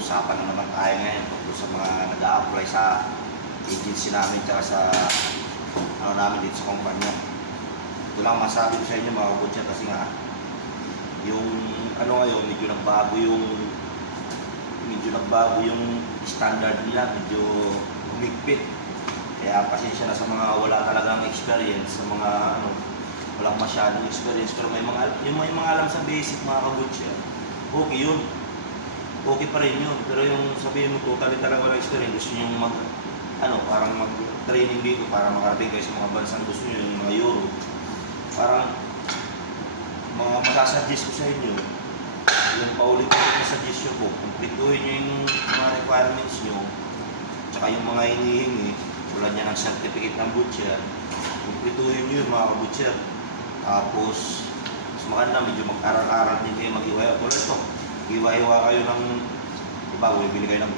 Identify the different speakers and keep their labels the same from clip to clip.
Speaker 1: usapan na naman tayo ngayon tungkol sa mga nag-a-apply sa agency namin tsaka sa ano namin dito sa kumpanya. Ito lang masabi ko sa inyo mga kabutya kasi nga yung ano ngayon, medyo nagbago yung medyo nagbago yung standard nila, medyo umigpit. Kaya pasensya na sa mga wala talagang experience, sa mga ano, walang masyadong experience, pero may mga, yung may mga alam sa basic mga kabutya, okay yun. Okay pa rin yun. Pero yung sabihin mo totally talaga walang experience, gusto nyo mag, ano, parang mag-training dito para makarating kayo sa mga bansang gusto nyo, yung mga Euro. Parang, mga masasuggest ko sa inyo, yung paulit-ulit na suggestion ko, kumpletuhin nyo yung mga requirements nyo, tsaka yung mga hinihingi, tulad niya ng certificate ng butcher, kumpletuhin nyo yung mga butcher. Tapos, mas maganda, medyo mag-aral-aral din kayo mag-iwaya. Tulad iwa-iwa kayo ng, di ba, bibili kayo ng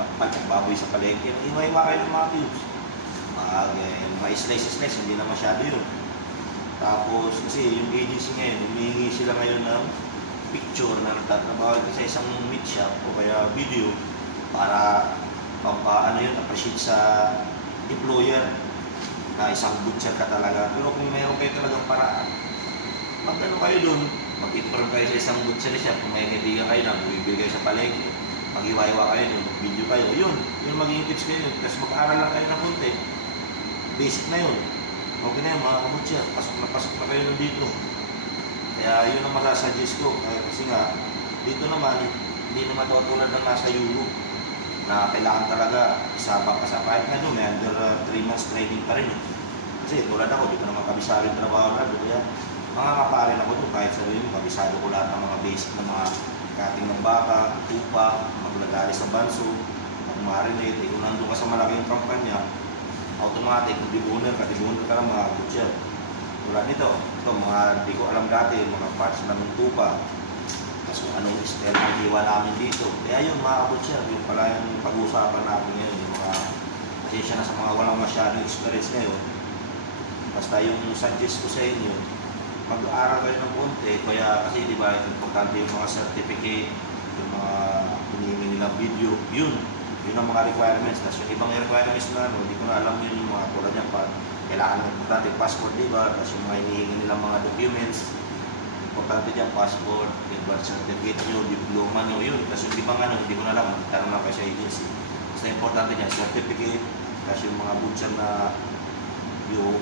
Speaker 1: baboy sa palengke, iwa-iwa kayo ng mga cubes. Mga, eh, mga slice-slice, hindi na masyado yun. Tapos, kasi yung agency ngayon, humihingi sila ngayon ng picture na nagtatrabaho sa isang meat shop o kaya video para pampa, ano yun, appreciate sa employer na isang butcher ka talaga. Pero kung meron kayo talagang paraan, mag kayo doon, mag-inform kayo sa isang butcher shop, kung may kaibigan kayo na bumibili sa palengke, mag-iwa-iwa kayo doon, mag-video kayo, yun, yun magiging tips kayo. Kasi mag-aaral lang kayo ng konti, basic na yun. Okay na yun, mga kabutcher, pasok na pasok na kayo dito. Kaya yun ang masasuggest ko. Kaya kasi nga, dito naman, hindi naman ito tulad ng nasa Europe na kailangan talaga isabak ka sa kahit nga doon, may under 3 months training pa rin. Kasi tulad ako, di ko naman kabisado yung trabaho na doon. Kaya mga kaparin ako doon, kahit sabihin mo, kabisado ko lahat ng mga basic na mga cutting ng baka, tupa, maglagari sa banso, mag-marinate. Eh, kung nandun ka sa malaking kampanya, automatic, dibuner ka, dibuner ka lang mga butcher. Tulad nito, ito mga di ko alam dati, mga parts na ng tupa. Tapos kung anong style ng hiwa namin dito. Kaya yun mga kabutcher, yung pala yung pag-uusapan natin ngayon, yung mga pasensya na sa mga walang masyadong experience ngayon. Basta yung suggest ko sa inyo, mag-aaral kayo ng konti, kaya kasi di ba, importante yung mga certificate, yung mga hinihingi nilang video, yun, yun ang mga requirements. Tapos yung ibang requirements na ano, hindi ko na alam yun yung mga tulad niya pa, kailangan ng importante passport, di ba? Tapos yung mga hinihingi nilang mga documents, importante dyan, passport, birth certificate nyo, diploma nyo, yun. Tapos yung ibang ano, hindi ko na alam, tanong lang kayo sa agency. Basta importante dyan, certificate, tapos yung mga butcher na yung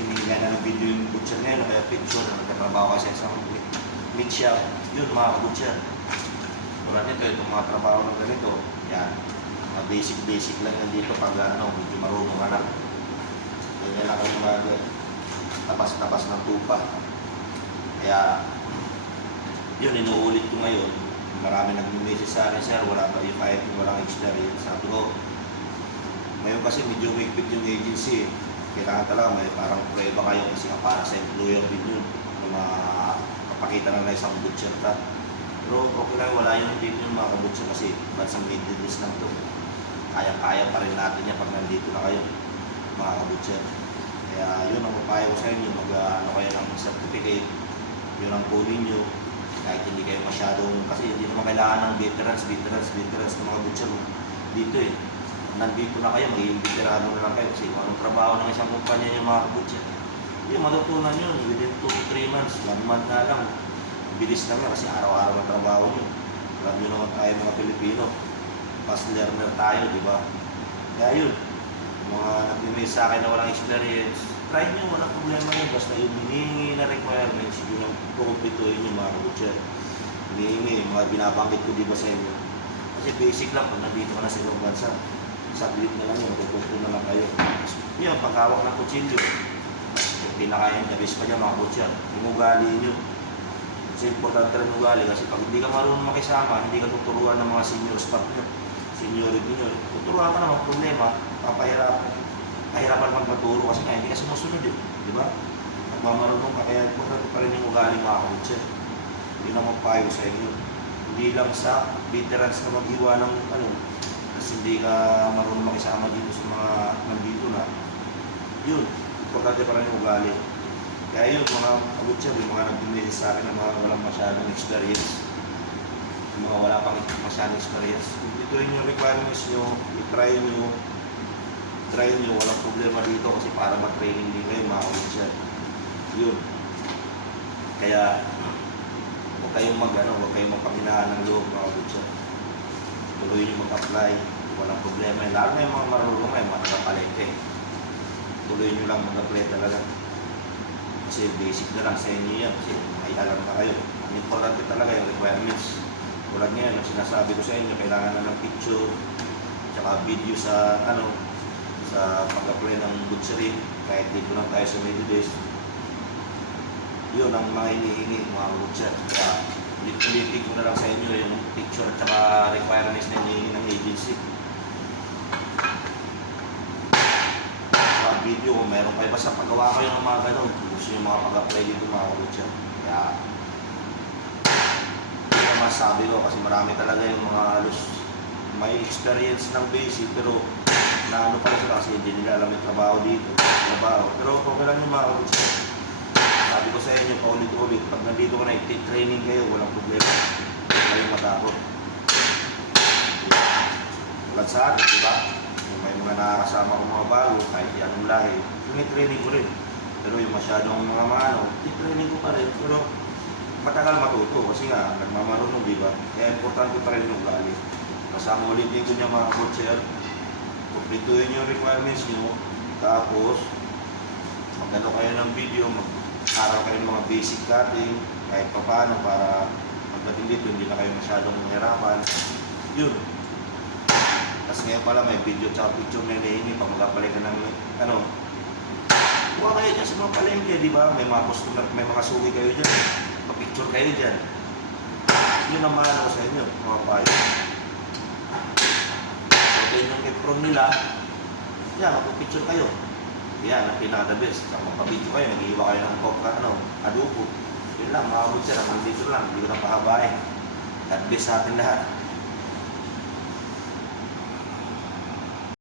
Speaker 1: hinihinga na ng video yung butcher ngayon, kaya picture na nagtatrabaho ka sa isang meat shop, yun mga butcher. Tulad nito, itong mga trabaho ng ganito, yan, mga basic-basic lang yan dito pag ano, medyo marunong ka na. Ganyan lang kayo mag tabas-tabas ng tupa. Kaya, yun, inuulit ko ngayon. Marami nag-message sa akin, sir, wala ba yung kahit kung walang experience. Sabi ko, ngayon kasi medyo higpit yung agency. Kailangan talaga may parang prueba kayo kasi nga para sa employer din yun. Yung mga kapakita na na isang butcher ka. Pero okay lang, wala yun dito yung mga kabutcher kasi bansang Middle East lang to. Kaya-kaya pa rin natin yan pag nandito na kayo, mga kabutcher. Kaya yun ang papayo ko sa inyo, mag uh, ano kayo ng certificate, yun ang kunin nyo. Kahit hindi kayo masyadong, kasi hindi naman kailangan ng veterans, veterans, veterans ng mga butcher dito eh. Nandito na kayo, magiging veterano na lang kayo kasi kung anong trabaho ng isang kumpanya yung mga butcher. Yung matutunan nyo within 2 to 3 months, 1 month na lang. Bilis lang yan kasi araw-araw ang trabaho nyo. Alam nyo naman tayo mga Pilipino, fast learner tayo, di ba? Kaya yun, mga nag-email sa akin na walang experience, try nyo, walang problema yun. Basta yung hinihingi na requirements, yun ang kukumpituhin yung mga butcher. Hinihingi, mga binabanggit ko di ba sa inyo. Kasi basic lang, pag nandito ka na sa ibang bansa, saglit na lang yun, matututo na lang kayo. Yun, paghawak ng kutsilyo, yung pinakain, the best pa dyan mga butcher, yung ugali nyo. Kasi importante rin ugali kasi pag hindi ka marunong makisama, hindi ka tuturuan ng mga senior staff nyo, seniority nyo, tuturuan ka naman problema, papahirapan, pahirapan magpaturo kasi nga hindi ka sumusunod eh, di ba? Nagmamarunong ka, kaya importante pa rin yung ugali mga kabutser. Yun ang magpayo sa inyo. Hindi lang sa veterans na maghiwa ng ano, kasi hindi ka marunong makisama dito sa mga nandito na. Yun, importante pa rin yung ugali. Kaya yun, mga kabutser, yung mga nag-message sa akin na mga walang masyadong experience, yung mga wala pang masyadong experience. Ito yun yung requirements nyo, i-try nyo, try nyo, walang problema dito kasi para mag-training din kayo, mga officer. Yun. Kaya, huwag kayong mag, ano, huwag kayong magpanginahan ng loob, mga officer. Mag-apply, walang problema. Lalo na yung mga marunong, may mga nakapalengke. Tuloy nyo lang mag-apply talaga. Kasi basic na lang sa inyo yan, kasi may alam na kayo. Ang importante talaga yung requirements. Tulad ngayon, ang sinasabi ko sa inyo, kailangan na ng picture, tsaka video sa, ano, sa pag-apply ng butchery, kahit dito lang tayo sa Medides. Yun ang mga hinihingi, mga butcher. Kaya, ulit-ulitin ko na lang sa inyo yung tsaka requirements na hinihingi ng agency. Sa video, kung meron kayo, basta pagawa kayo ng mga ganun. Gusto yung mga pag-apply dito, mga butcher. Kaya, yun ang masabi ko kasi marami talaga yung mga halos may experience ng basic pero na ano pala sila kasi hindi nila alam yung trabaho dito, trabaho. Pero okay lang yung mga butcher. Sabi ko sa inyo, paulit-ulit, pag nandito ka na, i-training kayo, walang problema. Huwag kayong matakot. Tulad sa di ba? Kung may mga nakakasama ko mga bago, kahit anong lahi, training ko rin. Pero yung masyadong mga maano, i-training ko pa rin. Pero matagal matuto kasi nga, nagmamarunong, di ba? Kaya importante pa rin yung gali. Kasama ulitin ko niya mga coacher, kumplituhin yung requirements nyo, tapos magano kayo ng video, mag-aral kayo ng mga basic cutting, kahit pa paano para pagdating dito hindi na kayo masyadong mahirapan. Yun. Tapos ngayon pala may video tsaka picture na hinihingi pag magkapalay ka ng ano. Kuha kayo dyan sa mga palengke, di ba? May mga customer, may mga sugi kayo dyan. Pa-picture kayo dyan. Yun ang mahalaga sa inyo, mga payo. So, yun yung apron nila. Yan, magpapicture kayo. Yan, ang pinaka-the best. Sa magpa-video kayo, nag-iiwa kayo ng kopra, ano, adobo. Yun lang, mga butcher, hanggang dito lang, hindi ko na pahabain. God sa atin lahat.